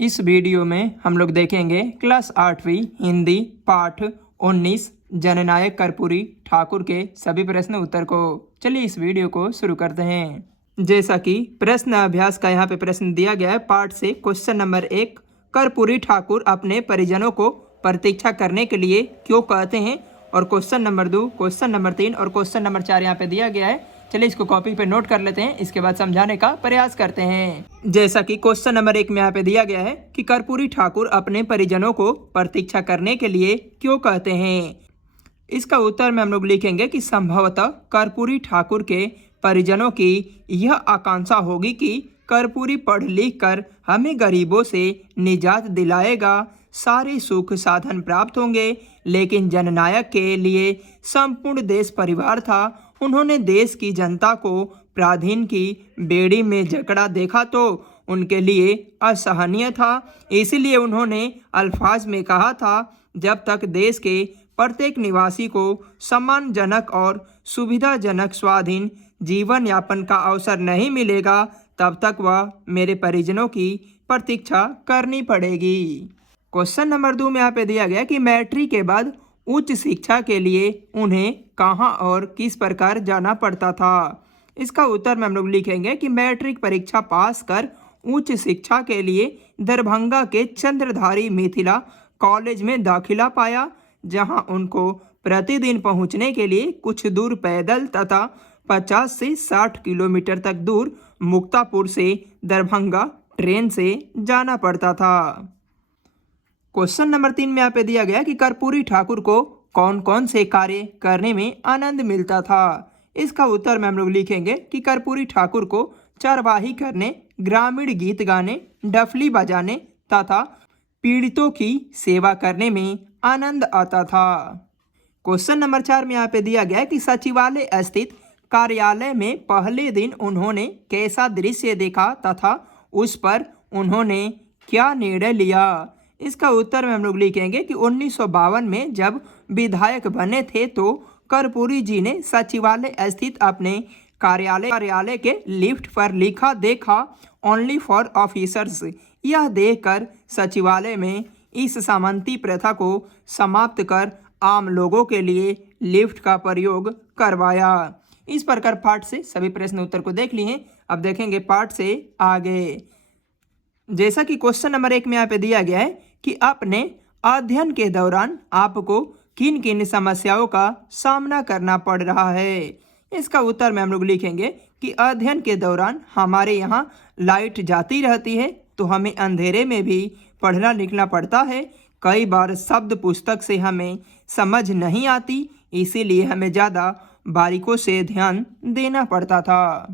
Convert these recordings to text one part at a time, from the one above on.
इस वीडियो में हम लोग देखेंगे क्लास 8वीं हिंदी पाठ 19 जननायक कर्पूरी ठाकुर के सभी प्रश्न उत्तर को। चलिए इस वीडियो को शुरू करते हैं। जैसा कि प्रश्न अभ्यास का यहाँ पे प्रश्न दिया गया है पाठ से। क्वेश्चन नंबर 1, कर्पूरी ठाकुर अपने परिजनों को प्रतीक्षा करने के लिए क्यों कहते हैं। और क्वेश्चन नंबर 2, क्वेश्चन नंबर 3 और क्वेश्चन नंबर 4 यहाँ पे दिया गया है। चलिए इसको कॉपी पे नोट कर लेते हैं, इसके बाद समझाने का प्रयास करते हैं। जैसा कि क्वेश्चन नंबर 1 में यहाँ पे दिया गया है कि कर्पूरी ठाकुर अपने परिजनों को प्रतीक्षा करने के लिए क्यों कहते हैं। इसका उत्तर में हम लोग लिखेंगे कि संभवतः कर्पूरी ठाकुर के परिजनों की यह आकांक्षा होगी कि कर्पूरी पढ़ लिख कर हमें गरीबों से निजात दिलाएगा, सारे सुख साधन प्राप्त होंगे। लेकिन जननायक के लिए संपूर्ण देश परिवार था। उन्होंने देश की जनता को पराधीन की बेड़ी में जकड़ा देखा तो उनके लिए असहनीय था। इसीलिए उन्होंने अल्फाज में कहा था, जब तक देश के प्रत्येक निवासी को सम्मानजनक और सुविधाजनक स्वाधीन जीवन यापन का अवसर नहीं मिलेगा, तब तक वह मेरे परिजनों की प्रतीक्षा करनी पड़ेगी। क्वेश्चन नंबर 2 में यहाँ पे दिया गया कि मैट्रिक के बाद उच्च शिक्षा के लिए उन्हें कहाँ और किस प्रकार जाना पड़ता था। इसका उत्तर में हम लोग लिखेंगे कि मैट्रिक परीक्षा पास कर उच्च शिक्षा के लिए दरभंगा के चंद्रधारी मिथिला कॉलेज में दाखिला पाया, जहां उनको प्रतिदिन पहुंचने के लिए कुछ दूर पैदल तथा 50 से 60 किलोमीटर तक दूर मुक्तापुर से दरभंगा ट्रेन से जाना पड़ता था। क्वेश्चन नंबर 3 में यहाँ पे दिया गया कि कर्पूरी ठाकुर को कौन कौन से कार्य करने में आनंद मिलता था। इसका उत्तर में हम लोग लिखेंगे कि कर्पूरी ठाकुर को चरवाही करने, ग्रामीण गीत गाने, डफली बजाने तथा पीड़ितों की सेवा करने में आनंद आता था। क्वेश्चन नंबर 4 में यहाँ पे दिया गया कि सचिवालय स्थित कार्यालय में पहले दिन उन्होंने कैसा दृश्य देखा तथा उस पर उन्होंने क्या निर्णय लिया। इसका उत्तर में हम लोग लिखेंगे कि 1952 में जब विधायक बने थे तो कर्पूरी जी ने सचिवालय स्थित अपने कार्यालय के लिफ्ट पर लिखा देखा, ओनली फॉर ऑफिसर्स। यह देखकर सचिवालय में इस सामंती प्रथा को समाप्त कर आम लोगों के लिए लिफ्ट का प्रयोग करवाया। इस प्रकार पाठ से सभी प्रश्न उत्तर को देख लिए हैं। अब देखेंगे पाठ से आगे। जैसा कि क्वेश्चन नंबर 1 में यहाँ पे दिया गया है कि अपने अध्ययन के दौरान आपको किन किन समस्याओं का सामना करना पड़ रहा है। इसका उत्तर में हम लोग लिखेंगे कि अध्ययन के दौरान हमारे यहाँ लाइट जाती रहती है तो हमें अंधेरे में भी पढ़ना लिखना पड़ता है। कई बार शब्द पुस्तक से हमें समझ नहीं आती, इसीलिए हमें ज़्यादा बारीकों से ध्यान देना पड़ता था।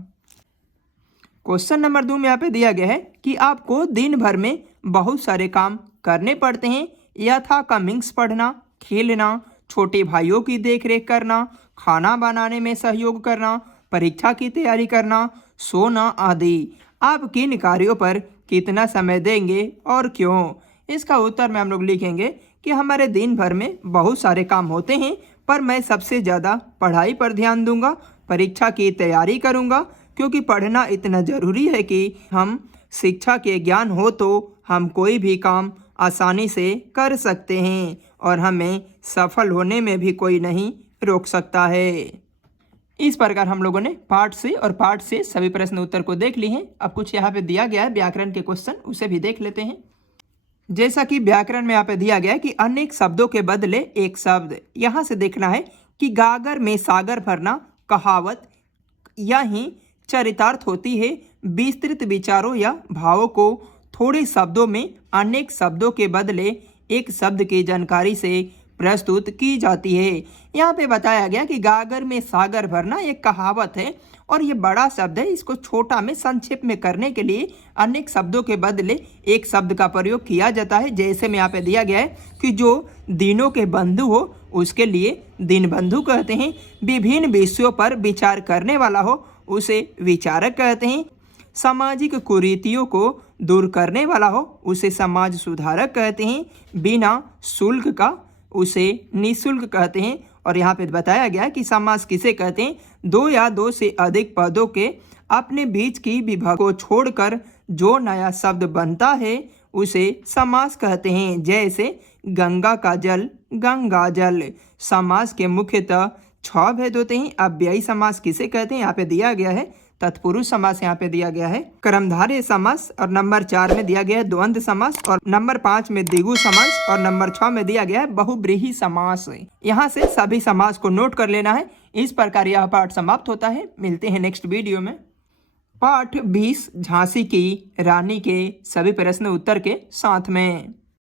क्वेश्चन नंबर 2 में यहाँ पे दिया गया है कि आपको दिन भर में बहुत सारे काम करने पड़ते हैं, यथा कमिंग्स पढ़ना, खेलना, छोटे भाइयों की देखरेख करना, खाना बनाने में सहयोग करना, परीक्षा की तैयारी करना, सोना आदि। आप किन कार्यों पर कितना समय देंगे और क्यों। इसका उत्तर में हम लोग लिखेंगे कि हमारे दिन भर में बहुत सारे काम होते हैं, पर मैं सबसे ज़्यादा पढ़ाई पर ध्यान दूंगा, परीक्षा की तैयारी करूंगा, क्योंकि पढ़ना इतना ज़रूरी है कि हम शिक्षा के ज्ञान हो तो हम कोई भी काम आसानी से कर सकते हैं और हमें सफल होने में भी कोई नहीं रोक सकता है। इस प्रकार हम लोगों ने पाठ से सभी प्रश्न उत्तर को देख लिए हैं। अब कुछ यहाँ पे दिया गया है व्याकरण के क्वेश्चन, उसे भी देख लेते हैं। जैसा कि व्याकरण में यहाँ पे दिया गया है कि अनेक शब्दों के बदले एक शब्द। यहाँ से देखना है कि गागर में सागर भरना कहावत यही चरितार्थ होती है। विस्तृत विचारों या भावों को थोड़े शब्दों में अनेक शब्दों के बदले एक शब्द की जानकारी से प्रस्तुत की जाती है। यहाँ पे बताया गया कि गागर में सागर भरना एक कहावत है और ये बड़ा शब्द है, इसको छोटा में संक्षेप में करने के लिए अनेक शब्दों के बदले एक शब्द का प्रयोग किया जाता है। जैसे में यहाँ पे दिया गया है कि जो दिनों के बंधु हो उसके लिए दिन बंधु कहते हैं, विभिन्न विषयों पर विचार करने वाला हो उसे विचारक कहते हैं, सामाजिक कुरीतियों को दूर करने वाला हो उसे समाज सुधारक कहते हैं, बिना शुल्क का उसे निःशुल्क कहते हैं। और यहाँ पे बताया गया कि समास किसे कहते हैं, दो या दो से अधिक पदों के अपने बीच की विभक्ति को छोड़कर जो नया शब्द बनता है उसे समास कहते हैं। जैसे गंगा का जल, गंगा जल। समास के मुख्यतः 6 भेद होते हैं। अव्ययी समास किसे कहते हैं यहाँ पे दिया गया है, तत्पुरुष समास यहाँ पे दिया गया है, कर्मधारय समास, और नंबर 4 में दिया गया है द्वंद्व समास, और नंबर 5 में द्विगु समास, और नंबर 6 में दिया गया है बहुब्रीहि समास। यहाँ से सभी समास को नोट कर लेना है। इस प्रकार यह पाठ समाप्त होता है। मिलते हैं नेक्स्ट वीडियो में। पाठ 20 झांसी की रानी के सभी प्रश्न उत्तर के साथ में।